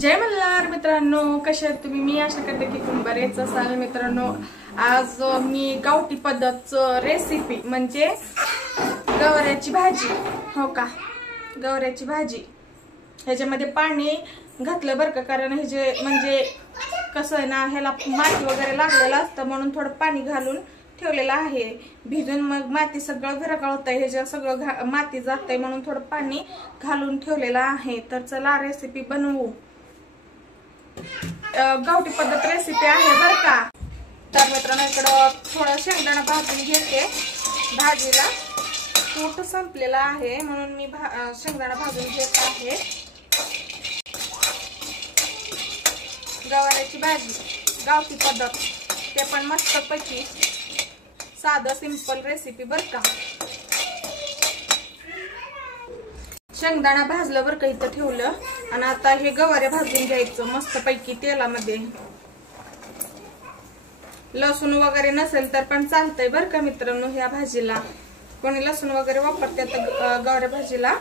जय मल्हार मित्रांनो, कशा आहात तुम्ही? मी आशा करते की तुम्ही बरेच असाल मित्रांनो. आज मी गावठी पद्धतचं रेसिपी म्हणजे गवाऱ्याची भाजी, हो का, गवाऱ्याची भाजी. ह्याच्यामध्ये पाणी घातलं बरं का, कारण हे जे म्हणजे कसं आहे ना, ह्याला माती वगैरे लागलेलं असतं म्हणून थोडं पाणी घालून ठेवलेलं आहे भिजून. मग माती सगळं घरकाळतंय, ह्याच्या सगळं माती जातंय म्हणून थोडं पाणी घालून ठेवलेलं आहे. तर चला रेसिपी बनवू. गावठी पद्धत रेसिपी आहे बर का. तर मित्रांनो, इकडं थोडं शेंगदाणा भाजून घेते. भाजीला कूट संपलेला आहे म्हणून मी शेंगदाणा भाजून घेत आहे. गवाऱ्याची भाजी गावठी पद्धत, ते पण मस्त पैकी साधं सिंपल रेसिपी बर का. शेंगदाणा भाजलं बरं का, इथं ठेवलं. आणि आता हे गवारे भाजून घ्यायचं मस्त पैकी तेलामध्ये. लसूण वगैरे नसेल तर पण चालतंय बरं का मित्रांनो. ह्या भाजीला कोणी लसूण वगैरे वापरतात गवारे भाजीला,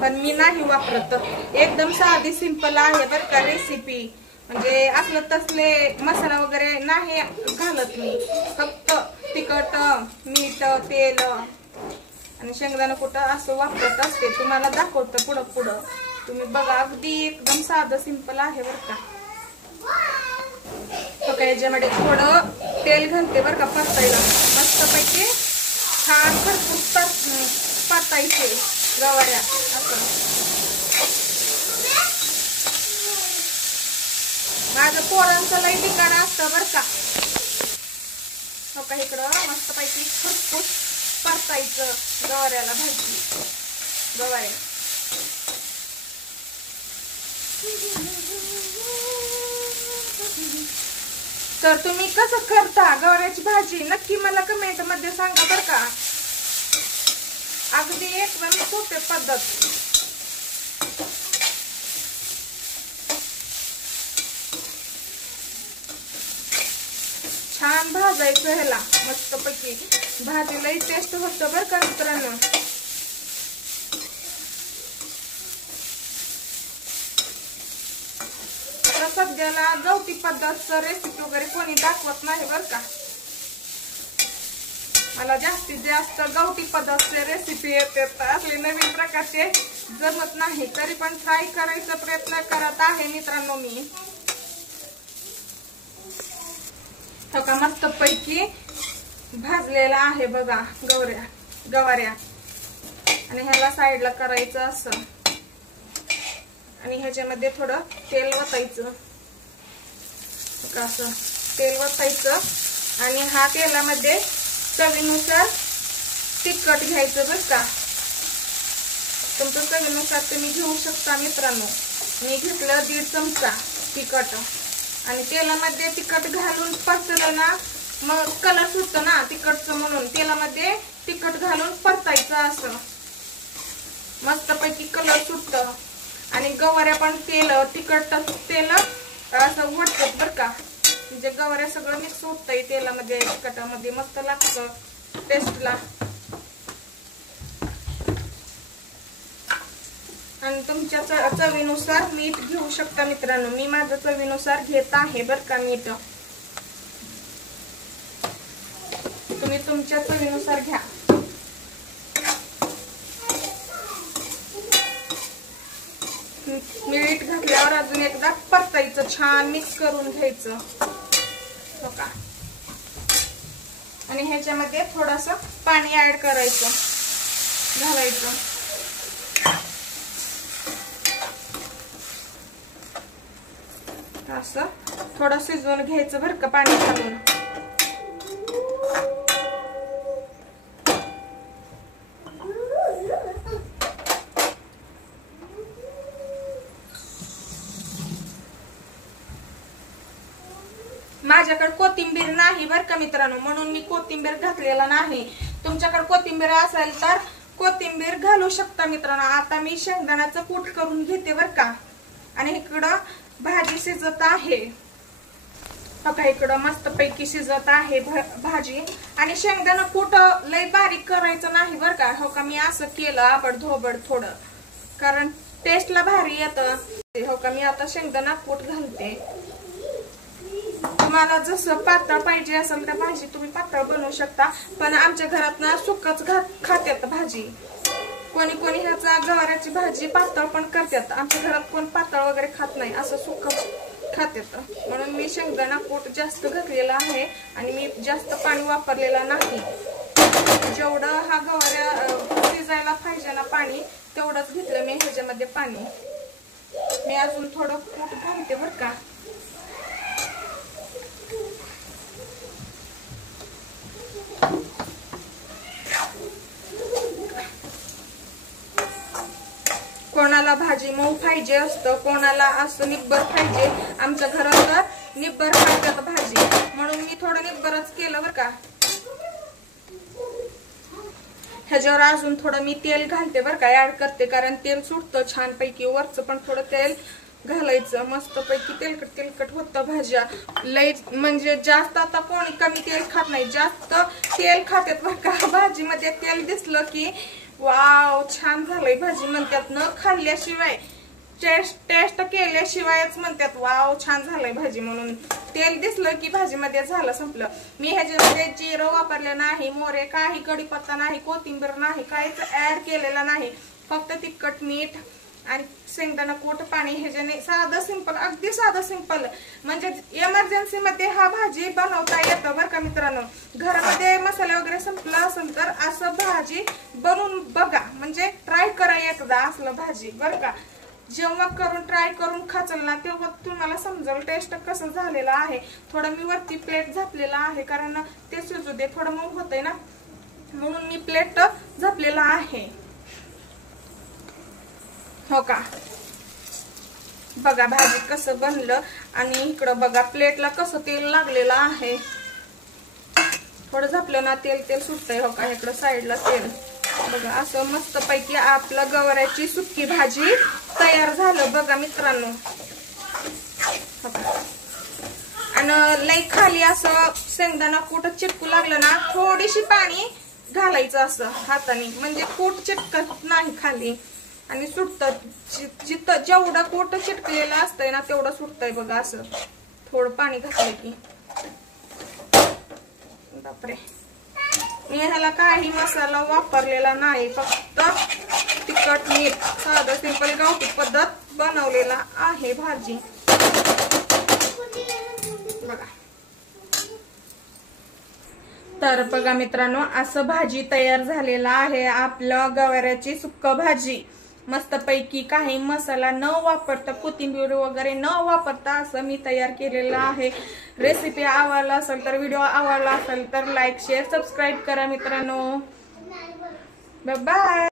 पण मी नाही वापरत. एकदम साधी सिंपल आहे बरं का रेसिपी. म्हणजे असलं तसले मसाला वगैरे नाही घालत मी. फक्त तिखट, मीठ, तेल आणि शेंगदाणा कुठं असं वापरत असते. तुम्हाला दाखवतं पुढं पुढं, तुम्ही बघा. अगदी एकदम साधं सिंपल आहे बर का. याच्यामध्ये थोडं तेल घालते बर का परतायला. मस्त पैकी छान खरपूस परतायचे गवाऱ्या असं. माझं पोरांचं लई ठिकाण असतं बर का. हो का, इकडं मस्त पैकी खरपूस परतायचं गवाऱ्याला भाजी. गवाऱ्या तर तुम्ही कसं करता गवाऱ्याची भाजी नक्की मला कमेंट मध्ये सांगा बर का. अगदी एकदम सोपी पद्धत. छान भाजायचं ह्याला मस्त पैकी. भाजी लई टेस्ट होतं बर का मित्रांनो. सध्याला गावठी पद्धतचं रेसिपी वगैरे कोणी दाखवत नाही बर का. मला जास्तीत जास्त गावठी पद्धतचे रेसिपी येतात, असले नवीन प्रकारचे जमत नाही. तरी पण ट्राय करायचा प्रयत्न करत आहे मित्रांनो मी. हो का, मस्त पैकी भाजलेला आहे बघा गवाऱ्या. आणि ह्याला साईडला करायचं असं. आणि ह्याच्यामध्ये थोडं तेल वतायचं असं. तेल वतायचं आणि हा तेलामध्ये चवीनुसार तिखट घ्यायचं बर का. तुमचं चवीनुसार तुम्ही घेऊ शकता मित्रांनो. मी घेतलं 1.5 चमचा तिखट. आणि तेलामध्ये तिखट घालून परतलं ना, मग कलर सुटतो ना तिखटचं, म्हणून तेलामध्ये तिखट घालून परतायचं असं. मस्त पैकी कलर सुटतं. आणि गवाऱ्या पण तिखट तेल असं वाटतात बर का. म्हणजे गवाऱ्या सगळं मिक्स होतंय तेलामध्ये, तिखटामध्ये. मस्त लागतं टेस्टला. आणि तुमच्या चवीनुसार मीठ घेऊ शकता मित्रांनो. मी माझ्या चवीनुसार घेत आहे बर का मीठ. तुम्ही तुमच्या चवीनुसार घ्या. मीठ घातल्यावर अजून एकदा परतायचं, छान मिक्स करून घ्यायचं हो का. आणि ह्याच्यामध्ये थोडंसं पाणी ऍड करायचं, घालायचं. असं थोडं शिजवून घ्यायचं बरं का पाणी घालून. माझ्याकडे कोथिंबीर नाही बर का मित्रांनो, म्हणून मी कोथिंबीर घातलेला नाही. तुमच्याकडे कोथिंबीर असेल तर कोथिंबीर घालू शकता मित्रांनो. आता मी शेंगदाण्याचं कूट करून घेते बर का. आणि इकडं भाजी शिजत आहे बघा. इकडं मस्त पैकी शिजत आहे भाजी. आणि शेंगदाणा कूट लय बारीक करायचं नाही बर का. हो का, मी असं केलं आबड धोबड थोडं, कारण टेस्टला भारी येतं. हो का, मी आता शेंगदाणा कूट घालते. तुम्हाला जसं पातळ पाहिजे असेल तर भाजी तुम्ही पातळ बनवू शकता, पण आमच्या घरात ना सुकच खात्यात भाजी. कोणी कोणी ह्याचा गवाराची भाजी पातळ पण करतात. आमच्या घरात कोण पातळ वगैरे खात नाही, असं सुक खात्यात. म्हणून मी शेंगदाणा कूट जास्त घातलेला आहे आणि मी जास्त पाणी वापरलेला नाही. जेवढं हा गवाऱ्या शिजायला पाहिजे ना पाणी तेवढंच घेतलं मी ह्याच्यामध्ये पाणी. मी अजून थोडं कूट घालते बर का. कोणाला भाजी मऊ पाहिजे असतं, कोणाला असं निब्बर पाहिजे. आमच्या घरात निब्बर खातात भाजी, म्हणून मी थोडं निब्बरच केलं बर का. ह्याच्यावर अजून थोडं मी तेल घालते बर का, ऍड करते, कारण तेल सुटतं छान पैकी. वरचं पण थोडं तेल घालायचं, मस्त पैकी तेलकट तेलकट होतं भाज्या. लई म्हणजे जास्त आता कोणी कमी तेल खात नाही, जास्त तेल खातात बर का. भाजीमध्ये तेल दिसलं की वाव छान झालंय भाजी म्हणतात. न खाल्ल्याशिवाय टेस्ट केल्याशिवायच म्हणतात वाव छान झालंय भाजी. म्हणून तेल दिसलं की भाजीमध्ये झालं संपलं. मी ह्याच्यामध्ये जिरं वापरलं नाही, मोहरे काही, कढीपत्ता नाही, कोथिंबीर नाही, काहीच ऍड केलेलं नाही. फक्त तिखट मीठ आणि शेंगदाणा कूट पाणी ह्याच्याने साधं सिंपल, अगदी साधं सिंपल. म्हणजे इमर्जन्सी मध्ये हा भाजी बनवता येतं बरं का मित्रांनो. घरामध्ये मसाला वगैरे संपला असेल तर असं भाजी बनवून बघा, म्हणजे ट्राय करा एकदा असलं भाजी बरं का. जेव्हा करून ट्राय करून खाचल ना तेव्हा तुम्हाला समजेल टेस्ट कसं झालेलं आहे. थोडं मी वरती प्लेट झापलेला आहे, कारण ते शिजू दे, थोडं मऊ होतंय ना, म्हणून मी प्लेट झापलेला आहे. हो का, बघा भाजी कसं बनलं. आणि इकडं बघा प्लेटला कसं तेल लागलेलं आहे. थोडं झापलं ना तेल सुटतंय. हो का, इकडं साईडला तेल बघा. असं मस्त पैकी आपलं गवाराची सुक्की भाजी तयार झालं बघा मित्रांनो. आणि लई खाली असं शेंगदाणा कूट चिटकू लागलं ना थोडीशी पाणी घालायचं असं हाताने, म्हणजे कूट चिटकत नाही खाली आणि सुटतं. जिथं जेवढं कूट चिटकलेलं असतंय ना तेवढं सुटतंय बघा. असं थोडं पाणी घातलं की. बापरे, मी ह्याला काही मसाला वापरलेला नाही, फक्त तिखट मीठ साधं सिंपल गावठी पद्धत बनवलेला आहे भाजी बघा. तर बघा मित्रांनो, असं भाजी तयार झालेला आहे आपलं गवाराची सुक्क भाजी. मस्त पैकी काही मसाला न वापरता, कोथिंबीर वगैरे न वापरता असं मी तयार केलेलं आहे. रेसिपी आवडला असेल तर, व्हिडिओ आवडला असेल तर लाईक शेअर सबस्क्राईब करा मित्रांनो. Bye bye.